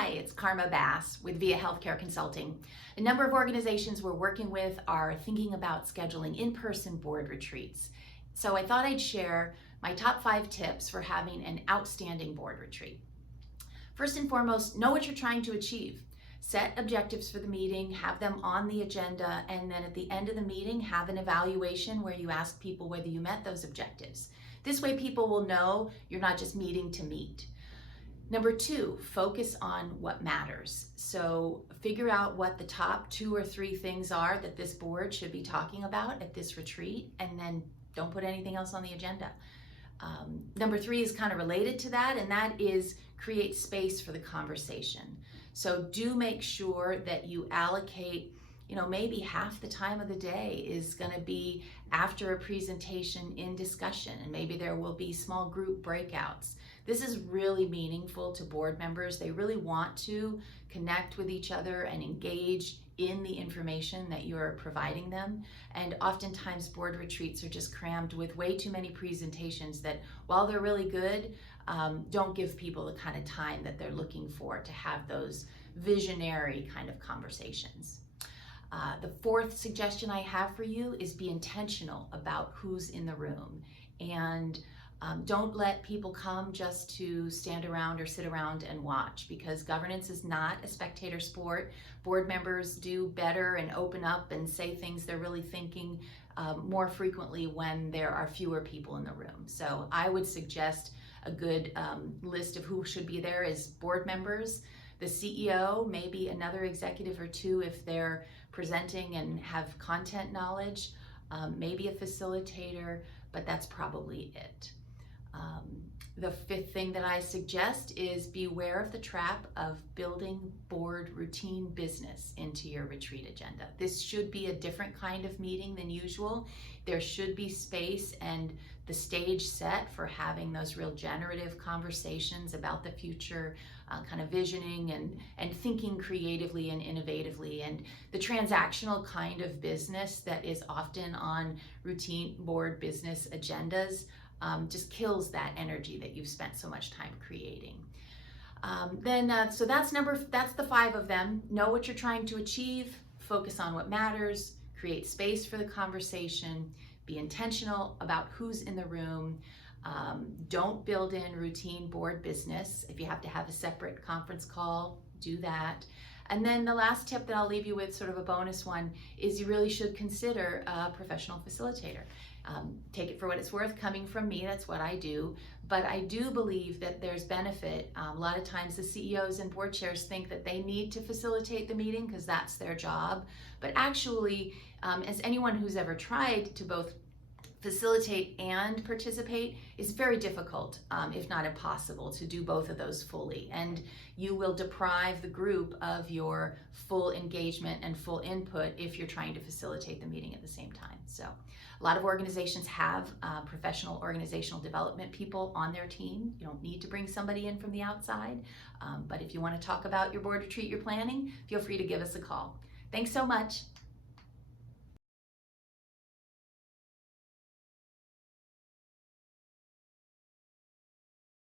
Hi, it's Karma Bass with Via Healthcare Consulting. A number of organizations we're working with are thinking about scheduling in-person board retreats. So I thought I'd share my top 5 tips for having an outstanding board retreat. First and foremost, know what you're trying to achieve. Set objectives for the meeting, have them on the agenda, and then at the end of the meeting, have an evaluation where you ask people whether you met those objectives. This way people will know you're not just meeting to meet. Number 2, focus on what matters. So figure out what the top 2 or 3 things are that this board should be talking about at this retreat, and then don't put anything else on the agenda. Number 3 is kind of related to that, and that is create space for the conversation. So do make sure that you allocate, maybe half the time of the day is going to be after a presentation in discussion, and maybe there will be small group breakouts. This is really meaningful to board members. They really want to connect with each other and engage in the information that you're providing them. And oftentimes board retreats are just crammed with way too many presentations that, while they're really good, don't give people the kind of time that they're looking for to have those visionary kind of conversations. The 4th suggestion I have for you is be intentional about who's in the room. And don't let people come just to stand around or sit around and watch, because governance is not a spectator sport. Board members do better and open up and say things they're really thinking more frequently when there are fewer people in the room. So I would suggest a good list of who should be there is board members, the CEO, maybe another executive or 2 if they're presenting and have content knowledge, maybe a facilitator, but that's probably it. The 5th thing that I suggest is beware of the trap of building board routine business into your retreat agenda. This should be a different kind of meeting than usual. There should be space and the stage set for having those real generative conversations about the future, kind of visioning and thinking creatively and innovatively. And the transactional kind of business that is often on routine board business agendas just kills that energy that you've spent so much time creating. So that's the 5 of them. Know what you're trying to achieve, focus on what matters, create space for the conversation, be intentional about who's in the room. Don't build in routine board business. If you have to have a separate conference call, do that. And then the last tip that I'll leave you with, sort of a bonus one, is you really should consider a professional facilitator. Take it for what it's worth. Coming from me, that's what I do. But I do believe that there's benefit. A lot of times the CEOs and board chairs think that they need to facilitate the meeting because that's their job. But actually, as anyone who's ever tried to both facilitate and participate, is very difficult, if not impossible, to do both of those fully. And you will deprive the group of your full engagement and full input if you're trying to facilitate the meeting at the same time. So a lot of organizations have professional organizational development people on their team. You don't need to bring somebody in from the outside, but if you want to talk about your board retreat you're planning, feel free to give us a call. Thanks so much.